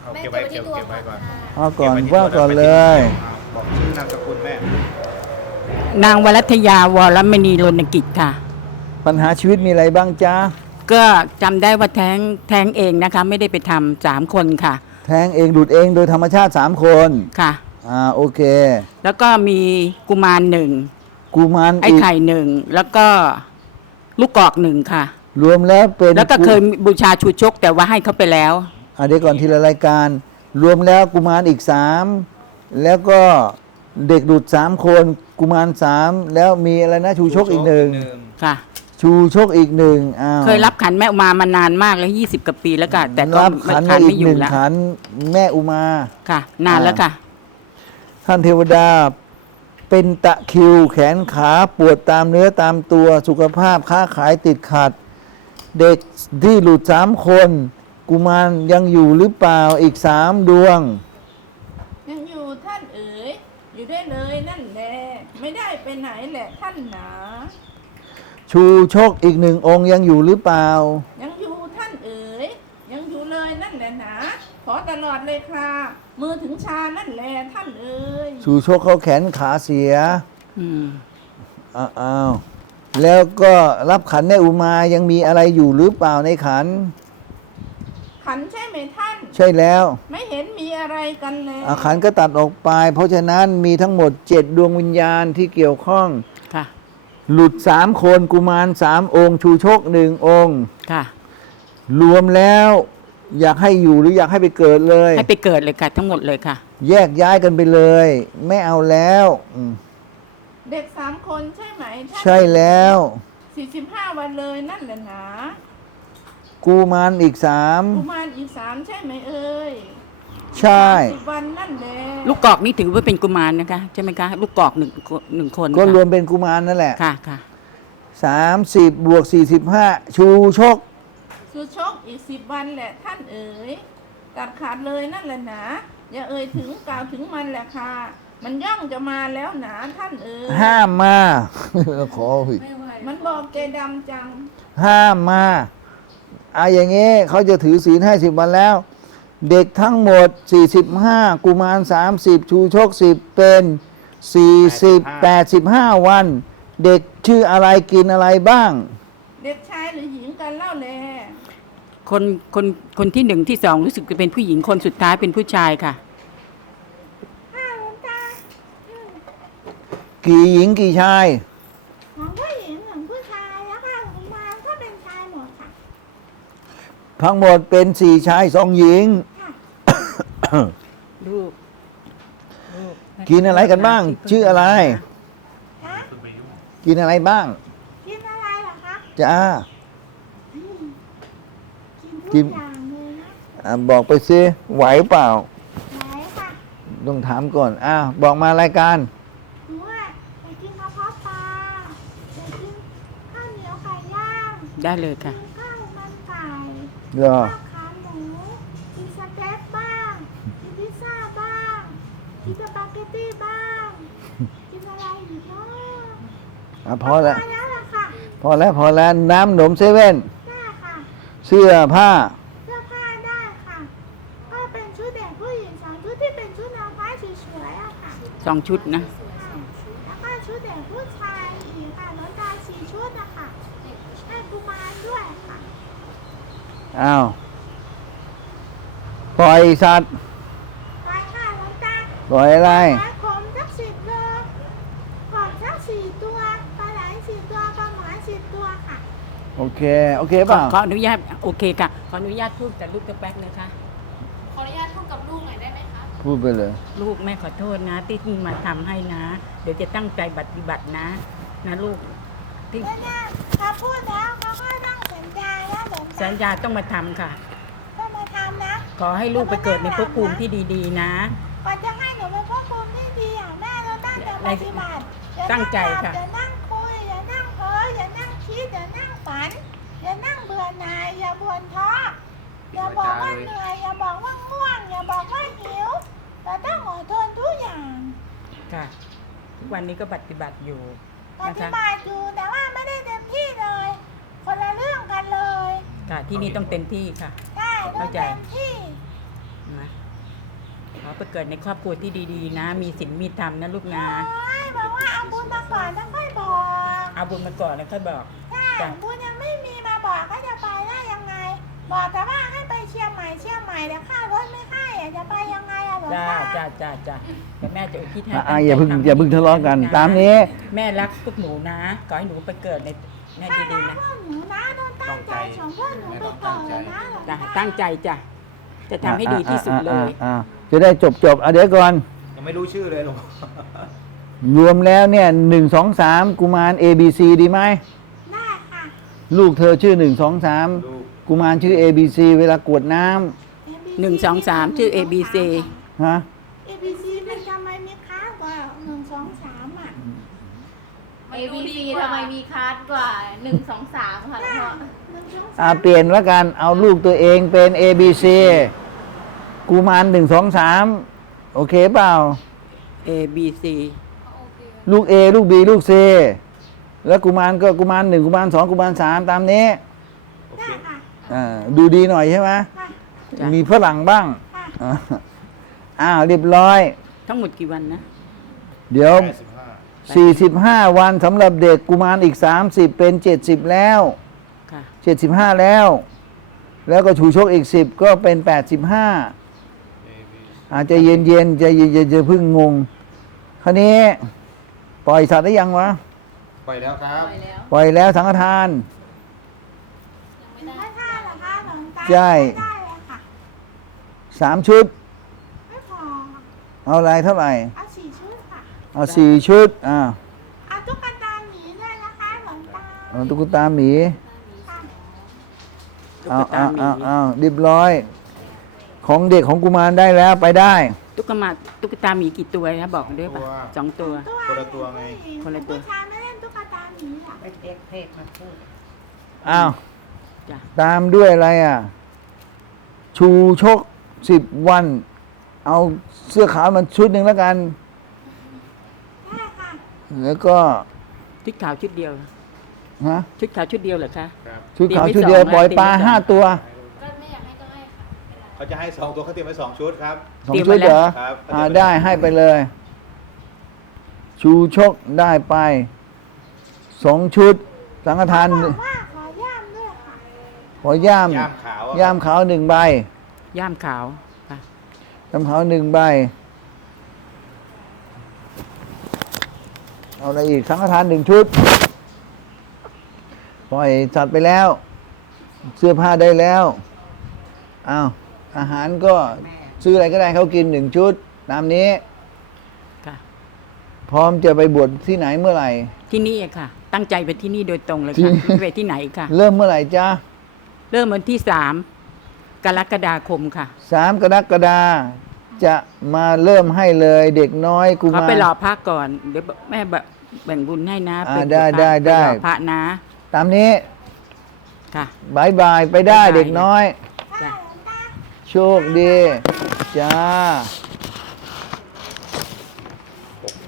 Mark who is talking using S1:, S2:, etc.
S1: เอาเก็บไว้เก็บไว้ก่อน
S2: เอาก่อนว่าก่อนเลย
S1: บอกชื่อนามสกุลแม่
S3: นางวรัตยาวรมณีรณกิจค่ะ
S2: ปัญหาชีวิตมีอะไรบ้างจ๊ะ
S3: ก็จำได้ว่าแท้งเองนะคะ ไม่ได้ไปทำ3 คนค่ะ
S2: แท้งเองดูดเองโดยธรรมชาติ3 คน
S3: ค่ะ
S2: โอเค
S3: แล้วก็มีกุมาร1
S2: กุมาร
S3: ไอ้
S2: อีก
S3: ไข่1แล้วก็ลูกกอก1ค่ะ
S2: รวมแล้วเป็น
S3: แล้วก็เคยบูชาชูชกแต่ว่าให้เขาไปแล้ว
S2: เดี๋ยวก่อนทีละรายการ รวมแล้วกุมารอีก3แล้วก็เด็กดูด3 คนกุมาร3แล้วมีอะไรนะชูชกอีก1
S3: ค่ะ
S2: ชูชกอีก1
S3: เคยรับขันแม่อุมามานานมากแล้ว20 กว่าปีแล้วค่ะแต่ก็
S2: รับขัน
S3: ขัน
S2: อี
S3: ไม่
S2: ก
S3: อยู่แล้ว
S2: ขันแม่อุมา
S3: ค่ะ นานแล้วค่ะ
S2: ท่านเทวดาเป็นตะคริวแขนขาปวดตามเนื้อตามตัวสุขภาพค้าขายติดขัด เด็กที่หลุด3 คนกุมารยังอยู่หรือเปล่าอีก3 ดวง
S4: ยังอยู่ท่านเอ๋ยอยู่ได้เลยนั่นแหละไม่ได้ไปไหนแหละท่านหนา
S2: ชูชกอีก1 องค์ยังอยู่หรือเปล่า
S4: ยังอยู่ท่านเอ๋ยยังอยู่เลยนั่นแหละหนาขอตลอดเลยค่ะมือถึงชานั่นแหละท่านเอ๋ย
S2: ชูชกเขาแขนขาเสีย
S3: อืม
S2: อ้าวแล้วก็รับขันแม่อุมายังมีอะไรอยู่หรือเปล่าในขัน
S4: ขันใช่ไหมท่าน
S2: ใช่แล้ว
S4: ไม่เห็นมีอะไรกันเลย
S2: ขันก็ตัดออกไป เพราะฉะนั้นมีทั้งหมด7 ดวงวิญญาณที่เกี่ยวข้อง
S3: ค่ะ
S2: หลุด3 คนกุมาร3 องค์ ชูชก1 องค์
S3: ค่ะ
S2: รวมแล้วอยากให้อยู่หรืออยากให้ไปเกิดเลย
S3: ให้ไปเกิดเลยค่ะ ทั้งหมดเลยค่ะ
S2: แยกย้ายกันไปเลย ไม่เอาแล้ว
S4: เด็ก3 คนใช่ไหมท่าน
S2: ใช่แล้ว
S4: 45 วันเลยนั่นแหละหนา
S2: กุมารอีก
S4: กุมารอีก3ใช่ไหมเอ่ย
S2: 3 ใช่
S4: 30 วันนั่นแหละ
S3: ลูกกอกนี่ถือว่าเป็นกุมารนะคะใช่ไหมคะลูกกอกหนึ่งคน
S2: ก็
S3: ค่ะ
S2: รวมเป็นกุมารนั่นแหละ
S3: ค่ะค่ะ
S2: 30 บวก 45 ชูชก
S4: คือชกอีก10 วันแหละท่านเอ๋ยตัดขาดเลยนั่นแหละหนาอย่าเอ่ยถึงกล่าวถึงมันแหละค่ะมันย่องจะมาแล้วหนาท่านเอ๋ย
S2: ห้ามมา ขอผิด
S4: มันบอกเกดำจัง
S2: ห้ามมาอย่างงี้เขาจะถือศีลให้10 วันแล้ว เด็กทั้งหมด 45 กุมาร30 ชูชก10 เป็น40 85 วัน เด็กชื่ออะไรกินอะไรบ้าง
S4: เด็กชายหรือหญิงกันเล่าแล
S3: คนที่1ที่2รู้สึกจะเป็นผู้หญิงคนสุดท้ายเป็นผู้ชายค่ะ
S2: กี่หญิงกี่ชาย
S4: ของผู้หญิงของผู้ชายแล้วค่ะกุมารก็เป็นชายหมดค่ะ
S2: ทั้งหมดเป็น4 ชาย 2 หญิง
S3: ลูก
S2: กินอะไรกันบ้าง ชื่ออะไร
S4: ฮะ
S2: กินอะไรบ้าง
S4: กินอะไรเหรอคะ
S2: จ้า
S4: กินทุกอย่างเลยนะ
S2: บอกไปซิไหวเปล่า
S4: ไหนค่ะ
S2: ต้องถามก่อนบอกมารายการ
S4: หนูอ่ะไปกินกระเพาะปลาไปกินข้าวเหนียวไก่ย่าง
S3: ได้เลยค่ะ
S4: กินข้าวมันไก่
S2: เหรอ
S4: ข้าวขาหมูกินสเต็กบ้างกินพิซซ่าบ้างกินสปาเกตตี้บ้างกินอะไรอีกเนาะ
S2: พอแล้ว
S4: พอแล้วล่ะค่ะ
S2: พอแล้วน้ำหนมเซเว่น
S4: ได้ค่ะ
S2: เสื้อผ้า
S4: เสื้อผ้าได้ค่ะก็เป็นชุดเด็กผู้หญิง2 ชุดที่เป็นชุดนางฟ้าสวยๆอะค่ะ
S3: 2 ชุดนะ
S4: แล้วก็ชุดเด็กผู้ชายอีกค่ะน้องตา4 ชุดนะคะให้กุมารด้วยค่ะ
S2: ปล่อยสัตว์
S4: ไปค่ะน้องตา
S2: ปล่อยอะไร
S4: ปลาขมสัก10 โลขอบสัก4 ตัวปลาไหล4 ตัวปลาหมอ10 ตัวค่ะ
S2: โอเคเปล่า
S3: ขออนุญาตโอเคค่ะ ขออนุญาตพูดแต่ลูกจะแป๊กนะคะ
S5: ขออนุญาตพูดกับลูกหน่อยได้ไหมคะ
S2: พูดไปเลย
S3: ลูกแม่ขอโทษนะที่มาทำให้นะ เดี๋ยวจะตั้งใจปฏิบัตินะลูกที่
S4: แล้วเนี่ยเขาพูดแล้วเขาก็ต้องสัญญาแล้วเหมือนกั
S3: สั
S4: น
S3: ญญาต้องมาทำค่ะ
S4: ต้องมาทำนะ
S3: ขอให้ลูกไปเกิดในภพภูมิที่ดีๆนะ
S4: ก่อนจะให้หนูเป็นพ่อภูมิที่ดีอ่ะแม่เราตั้งใจปฏิบัติอย่า
S3: ตั้งใจค่ะ
S4: อย่านั่งคุยอย่านั่งเพ้ออย่านั่งคิดอย่านั่งฝันอย่านั่งเบื่อหน่ายอย่าบ่นท้ออย่าบอกว่าเหนื่อยอย่าบอกว่าง่วงอย่าบอกว่าหิวเราต้องอดทนทุกอย่าง
S3: ค่ะทุกวันนี้ก็ปฏิบัติอยู่
S4: ป
S3: นะ
S4: ฏิ
S3: คะ
S4: บัติอยู่แต่ว่าไม่ได้เต็มที่เลย คนละเรื่องกันเลย
S3: ค่ะที่นี่ต้องเต็มที่ค่ะ
S4: ได้ต้องเต็มที่
S3: นะไปเกิดในครอบครัวที่ดีๆนะ มีศีลมีธรรมนะลูกนะ
S4: โอ้ยบอกว่าเอาบุญมาก่อนแล้วค่อยบอก
S3: เอาบุญมาก่อนแล้วค่อยบอก
S4: ใช่
S3: จ้ะ
S4: บุญยังไม่มีมาบอกก็จะไปได้ยังไง บอกแต่ว่าให้ไปเชียงใหม่แต่ค่ารถไม่ให้อะจะไปยังไงอะหลวง
S3: จ้า
S4: ตา
S3: จ้าเดี๋ยวแม่จะอุทิศให้
S2: อย่าเพิ่งทะเลาะกัน ตามนี้
S3: แม่รักพวกหนูนะขอให้หนูไปเกิดใน
S4: ถ้า
S3: ดี
S4: รัก
S3: ๆนะ
S4: พวกหนูนะต้องตั้งใจสมพวกหนูไปก่อนเลยนะหลวง
S3: จ้ะ
S4: ตา
S3: ตั้งใจจ้ะจะทำให้ดีที่สุดเลย
S2: จะได้จบเดี๋ยวก่อน
S1: ยังไม่รู้ชื่อเลยหลวง
S2: รวมแล้วเนี่ย1 2 3กุมาร A B C ดีไหม
S4: ได้ค่ะ
S2: ลูกเธอชื่อ1 2 3
S1: ลูก
S2: กุมารชื่อ A B C เวลากรวดน้
S3: 1 2 3ชื่อ ABC
S2: ำฮะ
S4: ABC เป็นทำไมมีค้ากว่า1 2 3อ่ะ
S5: ABC ทำไมมีคาร์ดกว่า 1 2 3 ค่ะหลวงพ่อ
S4: 1 2 3
S2: เปลี่ยนแล้วกันเอาลูกตัวเองเป็น A B C กุมาร1 2 3โอเคเปล่า
S3: ABC
S2: ลูก A ลูก B ลูก C แล้วกุมารก็กุมาร1กุมาร2กุมาร3ตามนี้
S1: โอ
S4: ได้
S1: เค
S4: ค่ะ
S2: ดูดีหน่อยใช่ไหม
S4: ค่ะ
S3: จ้ะ
S2: มีฝรั่งบ้าง
S4: ค่ะ
S2: อ้าวเรียบร้อย
S3: ทั้งหมดกี่วันนะ
S2: เดี๋ยว
S1: 85
S2: 45 วันสำหรับเด็กกุมารอีก 30 เป็น 70 แล้ว
S3: ค่ะ
S2: 75 แล้ว แล้วก็ชูชกอีก 10 ก็เป็น 85 อาจจะเย็นๆจะจะพึ่งงง คราวนี้ปล่อยสัตว์ได้ยังวะ
S1: ปล่อยแล้วครับ
S5: ไปแล้ว
S2: ปล่อยแล้วสังฆทาน
S5: ยังไม่ได้
S4: ไม่ท่าเหรอคะหลวงตา
S2: ใช่
S4: ไม่ได้เลยค่ะ
S2: 3 ชุด
S4: ไม่พอ
S2: เอาอะไรเท่าไหร่
S4: เอา4 ชุดค่ะ
S2: เอา 4 ชุด
S4: เอาตุ๊กตาหมีด้วยนะคะหลวงตา
S2: เอาตุ๊กตาหมี
S4: ค่ะ
S3: ตุ๊กตาหมี
S2: เอาเรียบร้อย ของเด็กของกุมารได้แล้วไปได้
S3: ตุ๊กตาหมีกี่ตัวนะบอกด้วยป่ะ 2 ตัว
S1: คนละตัวไง
S3: คนละตัว
S4: ผู้ชายไม่เล่นตุ๊กตาหมีหรอก
S2: อ้าว
S3: จ้ะ
S2: ตามด้วยอะไรชูชก 10 วัน เอาเสื้อขาวมันชุดหนึ่งแล้วกัน
S4: ได้ค่ะ
S2: แล้วก็
S3: ชุดขาวชุดเดียว
S2: ฮะ
S3: ชุดขาวชุดเดียวเหรอคะ
S1: ครับ
S2: ชุดขาว
S3: ตีไม่
S2: ชุดเดียว
S3: สอง
S2: ปล่อย
S3: ตี
S2: ปลา
S3: ไม่สอง
S2: 5 ตัว
S5: ก็ไม่อยากให้ก็ให้ค่ะไม่เป็นไร
S1: เขาจะให้2 ตัวเขาเตรียมไว้2 ชุดครับ
S2: 2 ชุดเหรอ
S1: ครับ
S2: ได้ให้ไปเลย ชูชกได้ไป 2 ชุด สังฆทาน
S4: บอกว่าขอย่ามด้วยค่ะ
S2: ขอย่าม
S1: ย่ามขาวอะ
S2: ย่ามขาว 1 ใบ
S3: ย่ามขาวค่ะ
S2: ย่ามขาว 1 ใบ เอาอะไรอีก สังฆทาน 1 ชุด ปล่อยสัตว์ไปแล้ว เสื้อผ้าได้แล้วอ้าวอาหารก็ซื้ออะไรก็ได้เขากิน 1 ชุด ตามนี้
S3: ค่ะ
S2: พร้อมจะไปบวชที่ไหนเมื่อไหร่
S3: ที่นี่อะค่ะ ตั้งใจไปที่นี่โดยตรงเลย
S2: ที่
S3: ค่ะไม่ไปที่ไหนค่ะ
S2: เริ่มเมื่อไหร่จ๊ะ
S3: เริ่มวันที่ 3 กรกฎาคมค่ะ
S2: 3 กรกฎาจะมาเริ่มให้เลยเด็กน้อยกุ
S3: เขา
S2: มาร
S3: ไปรอพระก่อน เดี๋ยวแม่แบ่งบุญให้นะ
S2: อ่า
S3: เป็น
S2: ได้
S3: พระ
S2: ได้
S3: ไปรอพระนะ
S2: ตามนี้
S3: ค่ะ
S2: บายบายไปได้
S3: บ๊ายบาย
S2: เด็กน้อย
S4: ได้หลวงตา
S2: โชคดี จ้า